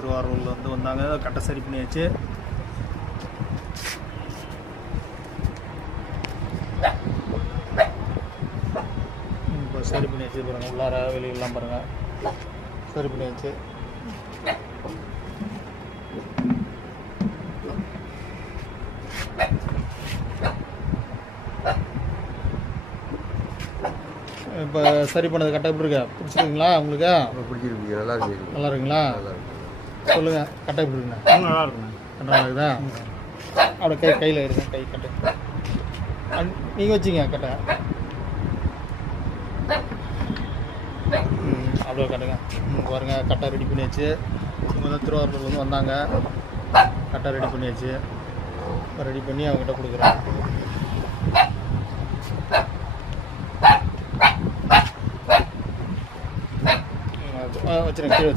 திருவாரூர்லேருந்து வந்தாங்க. கட்டை சரி பண்ணியாச்சு. இப்போ சரி பண்ணியாச்சு பாருங்கள் உள்ளார வெளியெல்லாம் பாருங்கள் சரி பண்ணியாச்சு. இப்போ சரி பண்ணது கரெக்டாக எப்படி இருக்கா? பிடிச்சிருக்குங்களா உங்களுக்கு? நல்லா இருக்குங்களா? நல்லா இருக்கு. சொல்லுங்கள் கரெக்டாக இருக்குண்ணா நல்லா இருக்குண்ணே. நல்லா இருக்குதா? அப்படி கை கையில் இருக்கு கை கட்டு. நீங்கள் வச்சிங்க கட்டை ம், அப்படியே கட்டுங்க பாருங்க கட்டை ரெடி பண்ணியாச்சு. இவங்க தான் திருவாரூர்லேருந்து வந்தாங்க. கட்டை ரெடி பண்ணியாச்சு. இப்போ ரெடி பண்ணி அவங்ககிட்ட கொடுக்குறேன். வச்சுருங்க கீழே